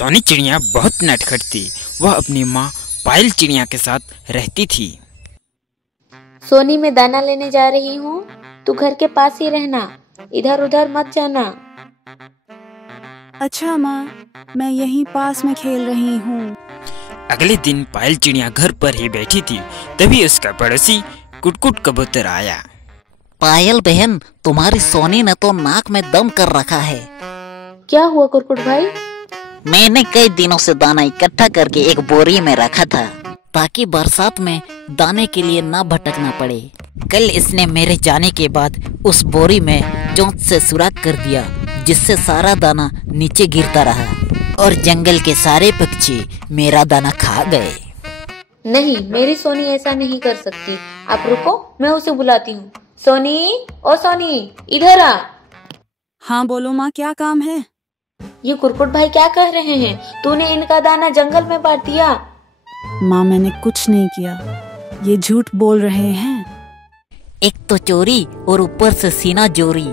सोनी चिड़िया बहुत नटखट थी। वह अपनी माँ पायल चिड़िया के साथ रहती थी। सोनी, मैं दाना लेने जा रही हूँ, तू घर के पास ही रहना, इधर उधर मत जाना। अच्छा माँ, मैं यहीं पास में खेल रही हूँ। अगले दिन पायल चिड़िया घर पर ही बैठी थी, तभी उसका पड़ोसी कुटकुट कबूतर आया। पायल बहन, तुम्हारी सोनी ने तो नाक में दम कर रखा है। क्या हुआ कुटकुट भाई? मैंने कई दिनों से दाना इकट्ठा करके एक बोरी में रखा था, ताकि बरसात में दाने के लिए ना भटकना पड़े। कल इसने मेरे जाने के बाद उस बोरी में चोंच से सुराख कर दिया, जिससे सारा दाना नीचे गिरता रहा और जंगल के सारे पक्षी मेरा दाना खा गए। नहीं, मेरी सोनी ऐसा नहीं कर सकती। आप रुको, मैं उसे बुलाती हूँ। सोनी, ओ सोनी, इधर आ। हाँ बोलो माँ, क्या काम है? ये कुरकुट भाई क्या कह रहे हैं? तूने इनका दाना जंगल में बांट दिया। माँ, मैंने कुछ नहीं किया, ये झूठ बोल रहे हैं। एक तो चोरी और ऊपर से सीना जोरी।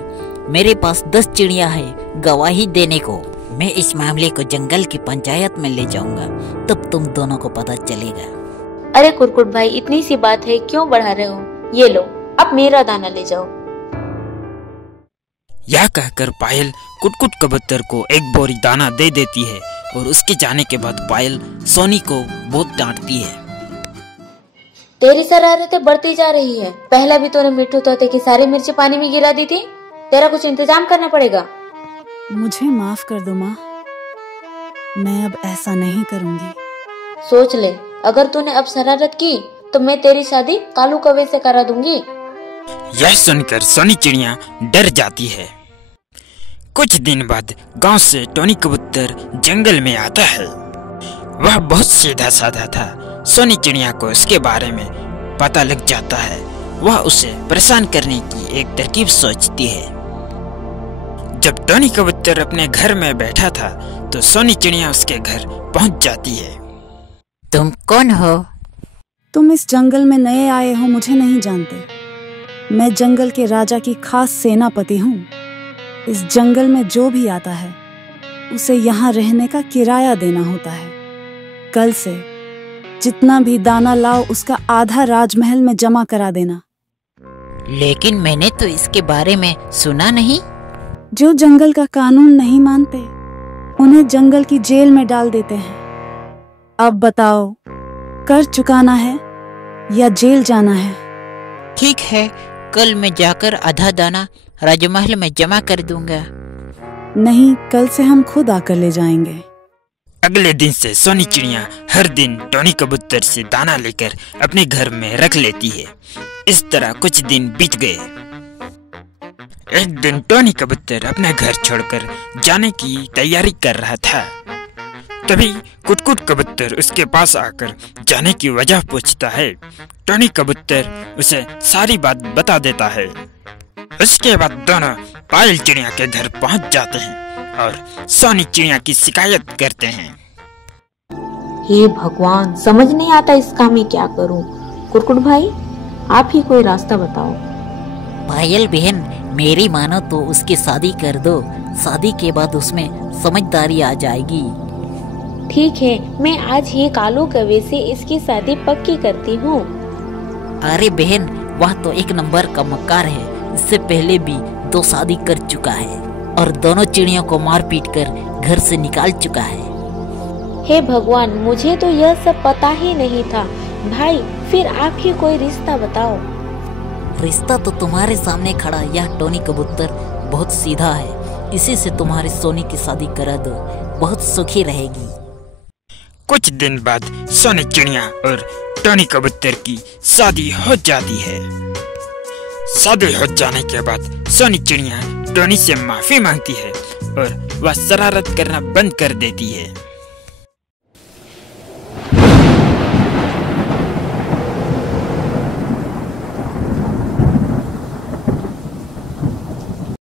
मेरे पास 10 चिड़िया है गवाही देने को। मैं इस मामले को जंगल की पंचायत में ले जाऊंगा, तब तुम दोनों को पता चलेगा। अरे कुरकुट भाई, इतनी सी बात है, क्यों बढ़ा रहे हो? ये लो, अब मेरा दाना ले जाओ। यह कहकर पायल कुटकुट कबूतर को एक बोरी दाना दे देती है और उसके जाने के बाद पायल सोनी को बहुत डांटती है। तेरी शरारतें बढ़ती जा रही है। पहला भी तूने मिट्टू तोते की सारी मिर्ची पानी में गिरा दी थी। तेरा कुछ इंतजाम करना पड़ेगा। मुझे माफ कर दो माँ, मैं अब ऐसा नहीं करूँगी। सोच ले, अगर तूने अब शरारत की तो मैं तेरी शादी कालू कौवे से करा दूंगी। यह सुनकर सोनी चिड़िया डर जाती है। कुछ दिन बाद गांव से टोनी कबूतर जंगल में आता है। वह बहुत सीधा साधा था। सोनी चिड़िया को उसके बारे में पता लग जाता है। वह उसे परेशान करने की एक तरकीब सोचती है। जब टोनी कबूतर अपने घर में बैठा था तो सोनी चिड़िया उसके घर पहुंच जाती है। तुम कौन हो? तुम इस जंगल में नए आए हो, मुझे नहीं जानते। मैं जंगल के राजा की खास सेनापति हूँ। इस जंगल में जो भी आता है उसे यहाँ रहने का किराया देना होता है। कल से जितना भी दाना लाओ उसका आधा राजमहल में जमा करा देना। लेकिन मैंने तो इसके बारे में सुना नहीं। जो जंगल का कानून नहीं मानते उन्हें जंगल की जेल में डाल देते हैं। अब बताओ, कर चुकाना है या जेल जाना है? ठीक है, कल मैं जाकर आधा दाना राजमहल में जमा कर दूंगा। नहीं, कल से हम खुद आकर ले जाएंगे। अगले दिन से सोनी चिड़िया हर दिन टोनी कबूतर से दाना लेकर अपने घर में रख लेती है। इस तरह कुछ दिन बीत गए। एक दिन टोनी कबूतर अपना घर छोड़कर जाने की तैयारी कर रहा था। तभी कुटकुट कबूतर उसके पास आकर जाने की वजह पूछता है। टोनी कबूतर उसे सारी बात बता देता है। उसके बाद दोनों पायल चिड़िया के घर पहुंच जाते हैं और सोनी चिड़िया की शिकायत करते हैं। हे भगवान, समझ नहीं आता इसका मैं क्या करूं। कुरकुट भाई, आप ही कोई रास्ता बताओ। पायल बहन, मेरी मानो तो उसकी शादी कर दो। शादी के बाद उसमें समझदारी आ जाएगी। ठीक है, मैं आज ही कालू कौवे से इसकी शादी पक्की करती हूँ। अरे बहन, वह तो एक नंबर का मक्कार है। इससे पहले भी 2 शादी कर चुका है और दोनों चिड़ियों को मार पीट कर घर से निकाल चुका है। हे भगवान, मुझे तो यह सब पता ही नहीं था। भाई, फिर आप ही कोई रिश्ता बताओ। रिश्ता तो तुम्हारे सामने खड़ा। यह टोनी कबूतर बहुत सीधा है। इसी से तुम्हारी सोनी की शादी करा दो, बहुत सुखी रहेगी। कुछ दिन बाद सोनी चिड़िया और टोनी कबूतर की शादी हो जाती है। शादी हो जाने के बाद सोनी चिड़िया टोनी से माफी मांगती है और वह शरारत करना बंद कर देती है।